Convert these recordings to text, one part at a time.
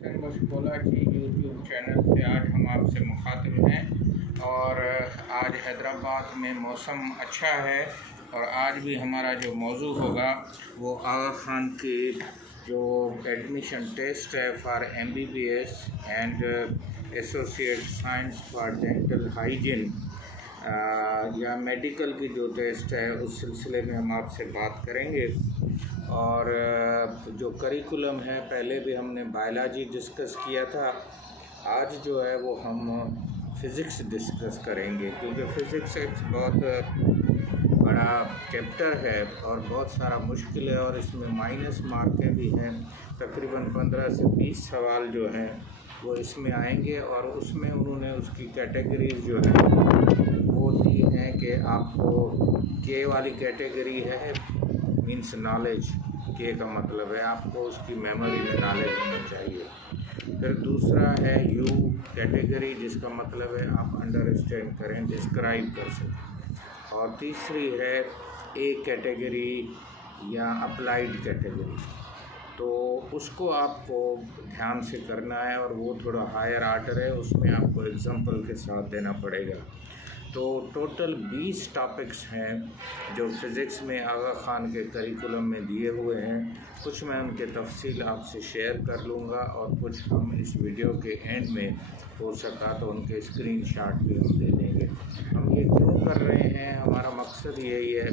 मशगोला की YouTube channel से आज हम आपसे मुखातिब हैं और आज हैदराबाद में मौसम अच्छा है और आज भी हमारा जो मौजू होगा वो आगा खान की जो एडमिशन टेस्ट है for MBBS and associate science for dental hygiene या मेडिकल की जो टेस्ट है उस सिलसिले में हम आपसे बात करेंगे। और जो करिकुलम है पहले भी हमने बायोलॉजी डिस्कस किया था, आज जो है वो हम फ़िज़िक्स डिस्कस करेंगे क्योंकि फ़िज़िक्स एक बहुत बड़ा चैप्टर है और बहुत सारा मुश्किल है और इसमें माइनस मार्कें भी हैं। तकरीबन 15 से 20 सवाल जो हैं वो इसमें आएंगे और उसमें उन्होंने उसकी कैटेगरीज जो है वो दी हैं कि आपको के वाली कैटेगरी है मीन्स नॉलेज, के का मतलब है आपको उसकी मेमोरी में नॉलेज होना चाहिए। फिर दूसरा है यू कैटेगरी जिसका मतलब है आप अंडरस्टैंड करें, डिस्क्राइब कर सकें। और तीसरी है ए कैटेगरी या अप्लाइड कैटेगरी, तो उसको आपको ध्यान से करना है और वो थोड़ा हायर आर्डर है, उसमें आपको एग्जांपल के साथ देना पड़ेगा। तो टोटल 20 टॉपिक्स हैं जो फ़िज़िक्स में आगा खान के करिकुलम में दिए हुए हैं। कुछ मैं उनके तफसील आपसे शेयर कर लूँगा और कुछ हम इस वीडियो के एंड में हो सका तो उनके स्क्रीनशॉट भी हम दे देंगे। हम ये क्यों कर रहे हैं, हमारा मकसद यही है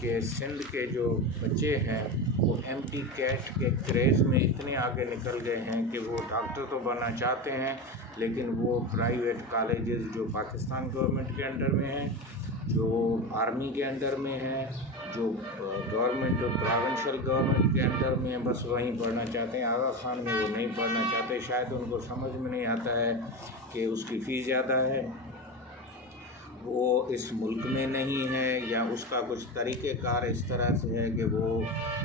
कि सिंध के जो बच्चे हैं वो MT कैट के क्रेज़ में इतने आगे निकल गए हैं कि वो डॉक्टर तो बनना चाहते हैं लेकिन वो प्राइवेट कॉलेजेस जो पाकिस्तान गवर्नमेंट के अंडर में हैं, जो आर्मी के अंडर में हैं, जो गवर्नमेंट प्रोविंशियल गवर्नमेंट के अंडर में है, बस वहीं पढ़ना चाहते हैं। आगा खान में वो नहीं पढ़ना चाहते, शायद उनको समझ में नहीं आता है कि उसकी फ़ीस ज़्यादा है, वो इस मुल्क में नहीं है, या उसका कुछ तरीक़ेकार इस तरह से है कि वो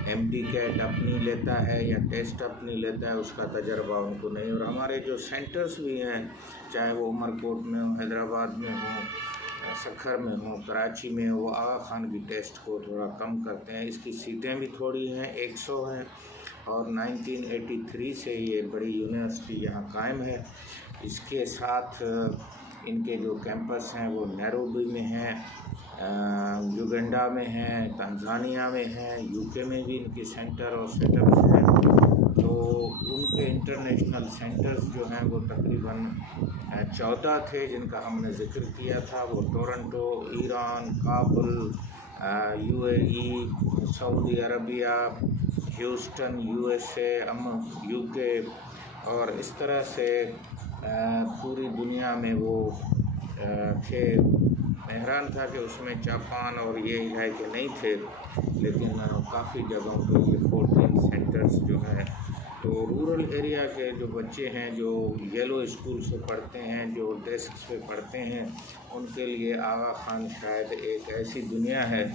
MT कैट अपनी लेता है या टेस्ट अपनी लेता है, उसका तजर्बा उनको नहीं। और हमारे जो सेंटर्स भी हैं, चाहे वो उमरकोट में हो, हैदराबाद में हो, सखर में हो, कराची में हो, वो आगा खान की टेस्ट को थोड़ा कम करते हैं। इसकी सीटें भी थोड़ी हैं, 100 हैं और 1983 से ये बड़ी यूनिवर्सिटी यहाँ कायम है। इसके साथ इनके जो कैंपस हैं वो नैरोबी में हैं, युगांडा में हैं, तंजानिया में हैं, UK में भी इनके सेंटर और सेटअप्स हैं। तो उनके इंटरनेशनल सेंटर्स जो हैं वो तकरीबन 14 थे जिनका हमने ज़िक्र किया था। वो Toronto, Iran, Kabul, UAE, Saudi Arabia, Houston USA, UK और इस तरह से पूरी दुनिया में वो थे। मैं हैरान था कि उसमें जापान और ये इलाके नहीं थे, लेकिन काफ़ी जगहों पर ये 14 सेंटर्स जो हैं। तो रूरल एरिया के जो बच्चे हैं जो येलो स्कूल से पढ़ते हैं, जो डेस्क पे पढ़ते हैं, उनके लिए आगा खान शायद एक ऐसी दुनिया है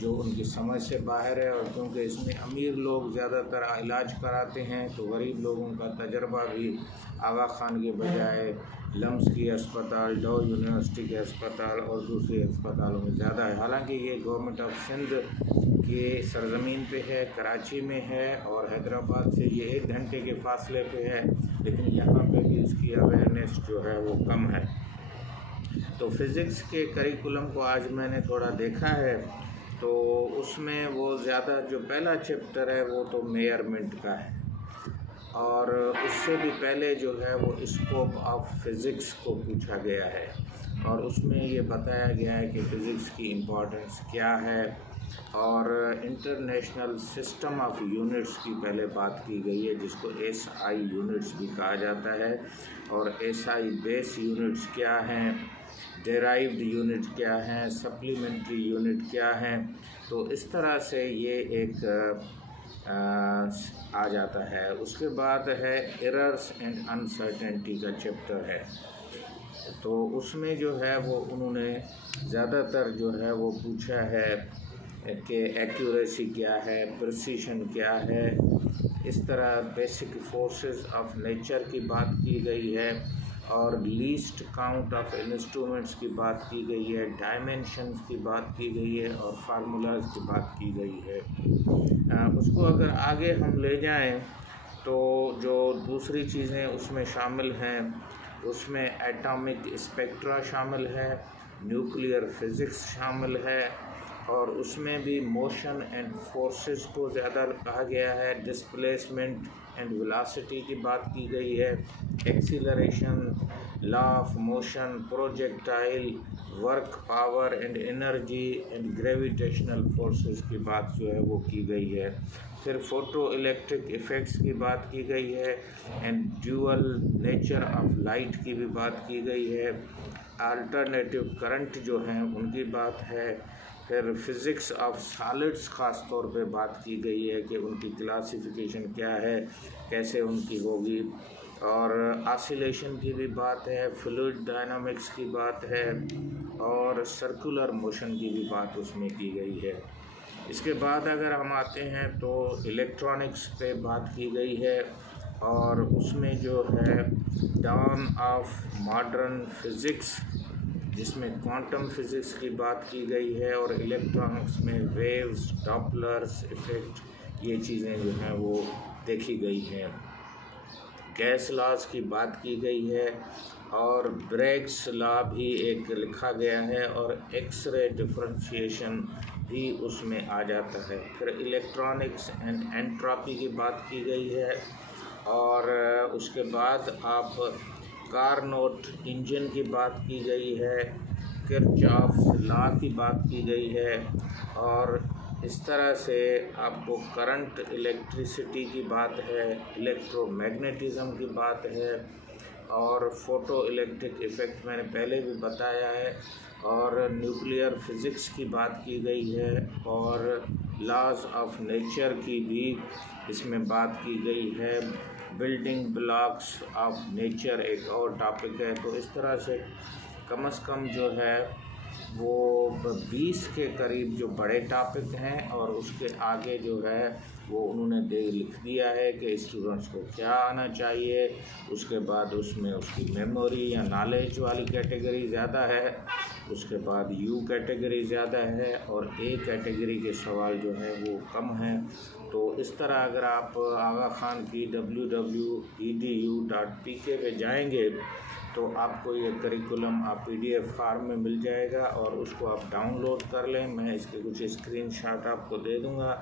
जो उनकी समझ से बाहर है। और क्योंकि इसमें अमीर लोग ज़्यादातर इलाज कराते हैं तो गरीब लोगों का तजर्बा भी आगा खान के बजाय लम्स की अस्पताल, डो यूनिवर्सिटी के अस्पताल और दूसरे अस्पतालों में ज़्यादा है। हालांकि ये गवर्नमेंट ऑफ सिंध के सरज़मीन पे है, कराची में है और हैदराबाद से ये 1 घंटे के फासले पे है, लेकिन यहाँ पे भी इसकी अवेयरनेस जो है वो कम है। तो फ़िज़िक्स के करिकुलम को आज मैंने थोड़ा देखा है, तो उसमें वो ज़्यादा जो पहला चैप्टर है वो तो मेजरमेंट का है और उससे भी पहले जो है वो स्कोप ऑफ फ़िज़िक्स को पूछा गया है और उसमें ये बताया गया है कि फ़िज़िक्स की इम्पोर्टेंस क्या है और इंटरनेशनल सिस्टम ऑफ यूनिट्स की पहले बात की गई है जिसको SI यूनिट्स भी कहा जाता है। और SI बेस यूनिट्स क्या हैं, डेराइव्ड यूनिट क्या हैं, सप्लीमेंट्री यूनिट क्या हैं, तो इस तरह से ये एक आ जाता है। उसके बाद है एरर्स एंड अनसर्टेनिटी का चैप्टर है, तो उसमें जो है वो उन्होंने ज़्यादातर जो है वो पूछा है कि एक्यूरेसी क्या है, प्रिसीशन क्या है, इस तरह बेसिक फोर्सेस ऑफ नेचर की बात की गई है और लीस्ट काउंट ऑफ इंस्ट्रूमेंट्स की बात की गई है, डायमेंशंस की बात की गई है और फार्मूलाज की बात की गई है। उसको अगर आगे हम ले जाएं तो जो दूसरी चीज़ें उसमें शामिल हैं, उसमें एटॉमिक स्पेक्ट्रा शामिल है, न्यूक्लियर फिज़िक्स शामिल है, और उसमें भी मोशन एंड फोर्सेस को ज़्यादा कहा गया है। डिस्प्लेसमेंट एंड वेलोसिटी की बात की गई है, acceleration, law of motion, projectile, work power and energy and gravitational forces की बात जो है वो की गई है। फिर फोटो इलेक्ट्रिक इफ़ेक्ट्स की बात की गई है and dual nature of light की भी बात की गई है। अल्टरनेटिव करंट जो हैं उनकी बात है। फिर फिज़िक्स ऑफ सॉलिड्स ख़ास तौर पे बात की गई है कि उनकी क्लासिफिकेशन क्या है, कैसे उनकी होगी, और ऑसिलेशन की भी बात है, फ्लूइड डायनामिक्स की बात है, और सर्कुलर मोशन की भी बात उसमें की गई है। इसके बाद अगर हम आते हैं तो इलेक्ट्रॉनिक्स पे बात की गई है, और उसमें जो है डाउन ऑफ मॉडर्न फिज़िक्स जिसमें क्वांटम फिज़िक्स की बात की गई है, और इलेक्ट्रॉनिक्स में वेव्स, डॉपलर्स इफ़ेक्ट, ये चीज़ें जो हैं वो देखी गई हैं। गैस लॉज की बात की गई है, और ब्रेग्स लॉ भी एक लिखा गया है, और एक्सरे डिफरेंशिएशन भी उसमें आ जाता है। फिर इलेक्ट्रॉनिक्स एंड एंट्रोपी की बात की गई है, और उसके बाद आप कारनोट इंजन की बात की गई है, किरचॉफ लॉ की बात की गई है, और इस तरह से आपको करंट इलेक्ट्रिसिटी की बात है, इलेक्ट्रोमैग्नेटिज़्म की बात है, और फोटो इलेक्ट्रिक इफ़ेक्ट मैंने पहले भी बताया है, और न्यूक्लियर फिज़िक्स की बात की गई है, और लॉज ऑफ नेचर की भी इसमें बात की गई है। बिल्डिंग ब्लॉक्स ऑफ नेचर एक और टॉपिक है। तो इस तरह से कम से कम जो है वो 20 के करीब जो बड़े टॉपिक हैं, और उसके आगे जो है वो उन्होंने लिख दिया है कि स्टूडेंट्स को क्या आना चाहिए। उसके बाद उसमें उसकी मेमोरी या नॉलेज वाली कैटेगरी ज़्यादा है, उसके बाद यू कैटेगरी ज़्यादा है, और ए कैटेगरी के सवाल जो हैं वो कम हैं। तो इस तरह अगर आप आगा खान की www.edu.pk पे जाएंगे तो आपको ये करिकुलम आप PDF फार्म में मिल जाएगा, और उसको आप डाउनलोड कर लें। मैं इसके कुछ स्क्रीनशॉट आपको दे दूँगा।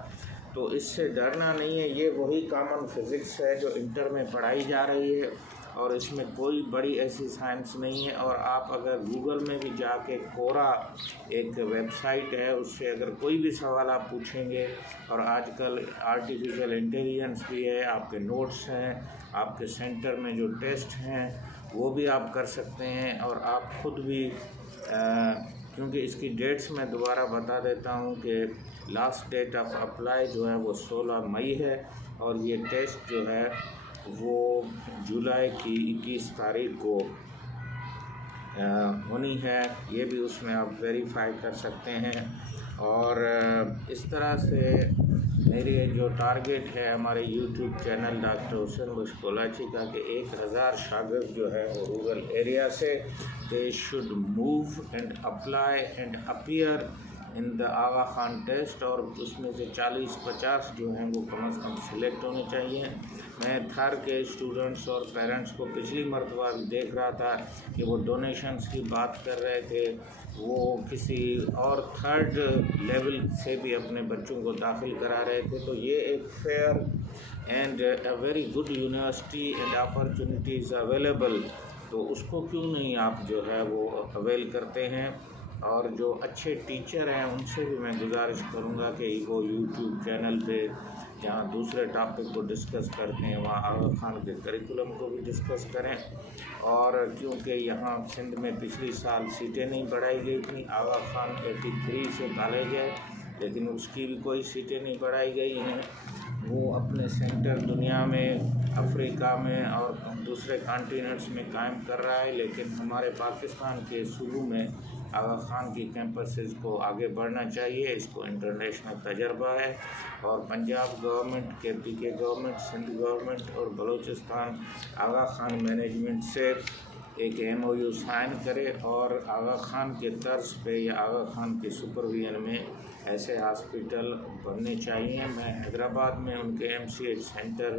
तो इससे डरना नहीं है, ये वही कॉमन फिज़िक्स है जो इंटर में पढ़ाई जा रही है, और इसमें कोई बड़ी ऐसी साइंस नहीं है। और आप अगर गूगल में भी जाके कोरा एक वेबसाइट है, उससे अगर कोई भी सवाल आप पूछेंगे, और आजकल आर्टिफिशियल इंटेलिजेंस भी है, आपके नोट्स हैं, आपके सेंटर में जो टेस्ट हैं वो भी आप कर सकते हैं। और आप ख़ुद भी क्योंकि इसकी डेट्स मैं दोबारा बता देता हूँ कि लास्ट डेट ऑफ अप्लाई जो है वो 16 मई है, और ये टेस्ट जो है वो जुलाई की 21 तारीख को होनी है। ये भी उसमें आप वेरीफाई कर सकते हैं। और इस तरह से मेरी जो टारगेट है हमारे यूट्यूब चैनल डॉक्टर हुसैन बख्श कोलाची का कि 1000 शागिर्द जो है वो रूरल एरिया से they should move and apply and appear in the Aga Khan test, और उसमें से 40-50 जो हैं वो कम से कम सिलेक्ट होने चाहिए। मैं थर्ड के स्टूडेंट्स और पेरेंट्स को पिछली मरतबा देख रहा था कि वो डोनेशंस की बात कर रहे थे, वो किसी और थर्ड लेवल से भी अपने बच्चों को दाखिल करा रहे थे। तो ये एक fair and a very good university and opportunities available, तो उसको क्यों नहीं आप जो है वो अवेल करते हैं। और जो अच्छे टीचर हैं उनसे भी मैं गुजारिश करूंगा कि वो यूट्यूब चैनल पे जहाँ दूसरे टॉपिक को डिस्कस करते हैं वहाँ आगा खान के करिकुलम को भी डिस्कस करें। और क्योंकि यहाँ सिंध में पिछली साल सीटें नहीं बढ़ाई गई थी, आगा खान 83 से कॉलेज है लेकिन उसकी भी कोई सीटें नहीं बढ़ाई गई हैं। वो अपने सेंटर दुनिया में, अफ्रीका में और दूसरे कॉन्टिनेंट्स में कायम कर रहा है, लेकिन हमारे पाकिस्तान के सूबों में आगा खान की कैंपसेस को आगे बढ़ना चाहिए। इसको इंटरनेशनल तजर्बा है, और Punjab government, KPK government, Sindh government और बलूचिस्तान आगा खान मैनेजमेंट से एक MOU साइन करे, और आगा खान के तर्ज पे या आगा खान के सुपरविजन में ऐसे हॉस्पिटल बनने चाहिए। मैं हैदराबाद में उनके MCH सेंटर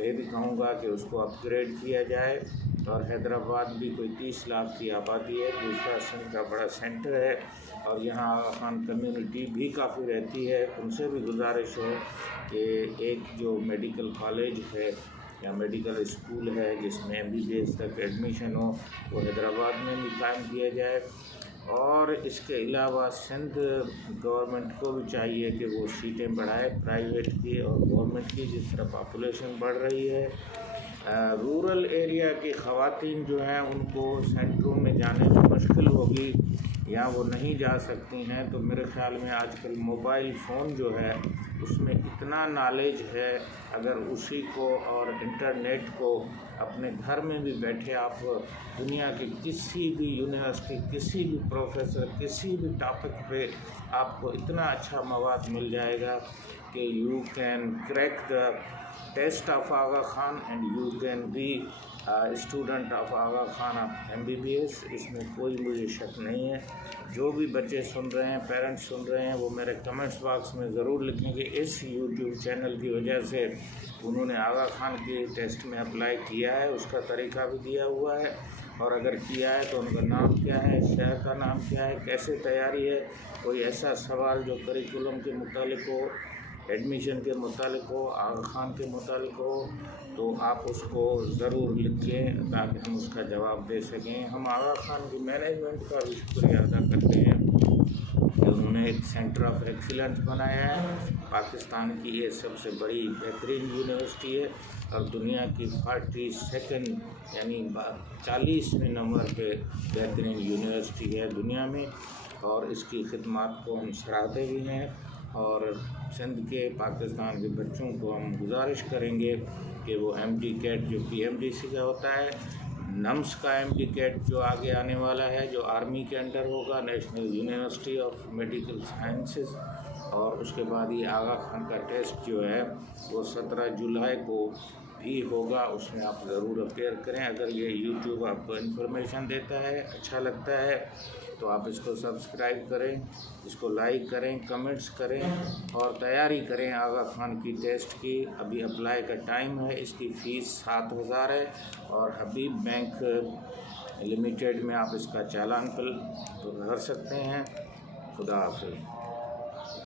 ये भी कहूँगा कि उसको अपग्रेड किया जाए। और हैदराबाद भी कोई 30 लाख की आबादी है, दूसरा सिंध का बड़ा सेंटर है और यहाँ आगा खान कम्युनिटी भी काफ़ी रहती है। उनसे भी गुजारिश है कि एक जो मेडिकल कॉलेज है या मेडिकल स्कूल है जिसमें MBBS तक एडमिशन हो, वो हैदराबाद में भी कायम किया जाए। और इसके अलावा सिंध गवर्नमेंट को भी चाहिए कि वो सीटें बढ़ाए प्राइवेट की और गवर्नमेंट की, जिस तरह पॉपुलेशन बढ़ रही है। रूरल एरिया की ख़वातीन जो हैं उनको सेंटरों में जाने में मुश्किल होगी या वो नहीं जा सकती हैं, तो मेरे ख़्याल में आजकल मोबाइल फ़ोन जो है उसमें इतना नॉलेज है, अगर उसी को और इंटरनेट को अपने घर में भी बैठे आप दुनिया के किसी भी यूनिवर्सिटी, किसी भी प्रोफेसर, किसी भी टॉपिक पे आपको इतना अच्छा मवाद मिल जाएगा कि you can crack the test of Aga Khan and you can be student of Aga Khan of MBBS। इसमें कोई मुझे शक नहीं है। जो भी बच्चे सुन रहे हैं, पेरेंट्स सुन रहे हैं, वो मेरे कमेंट्स बॉक्स में ज़रूर लिखें कि इस YouTube चैनल की वजह से उन्होंने आगा खान के टेस्ट में अप्लाई किया है, उसका तरीका भी दिया हुआ है, और अगर किया है तो उनका नाम क्या है, शहर का नाम क्या है, कैसे तैयारी है। कोई ऐसा सवाल जो करिकुलम के मुतालिक हो, एडमिशन के मुतालिक हो, आगा खान के मुतालिक हो, तो आप उसको ज़रूर लिखें ताकि हम उसका जवाब दे सकें। हम आगा खान की मैनेजमेंट का भी शुक्रिया अदा करते हैं कि उन्होंने एक सेंटर ऑफ एक्सीलेंस बनाया है। पाकिस्तान की ये सबसे बड़ी बेहतरीन यूनिवर्सिटी है और दुनिया की 42nd यानी 40वें नंबर पे बेहतरीन यूनिवर्सिटी है दुनिया में, और इसकी खिदमत को हम सराहते भी हैं। और सिंध के पाकिस्तान के बच्चों को हम गुजारिश करेंगे कि वो MD कैट जो PMDC का होता है, नम्स का MD कैट जो आगे आने वाला है, जो आर्मी के अंडर होगा, national university of medical sciences, और उसके बाद ये आगा खान का टेस्ट जो है वो 17 जुलाई को भी होगा। उसमें आप ज़रूर अपेयर करें। अगर ये YouTube आपको इन्फॉर्मेशन देता है, अच्छा लगता है, तो आप इसको सब्सक्राइब करें, इसको लाइक करें, कमेंट्स करें और तैयारी करें आगा खान की टेस्ट की। अभी अप्लाई का टाइम है। इसकी फ़ीस 7,000 है और हबीब बैंक लिमिटेड में आप इसका चालान कर सकते हैं। खुदा हाफ़िज़।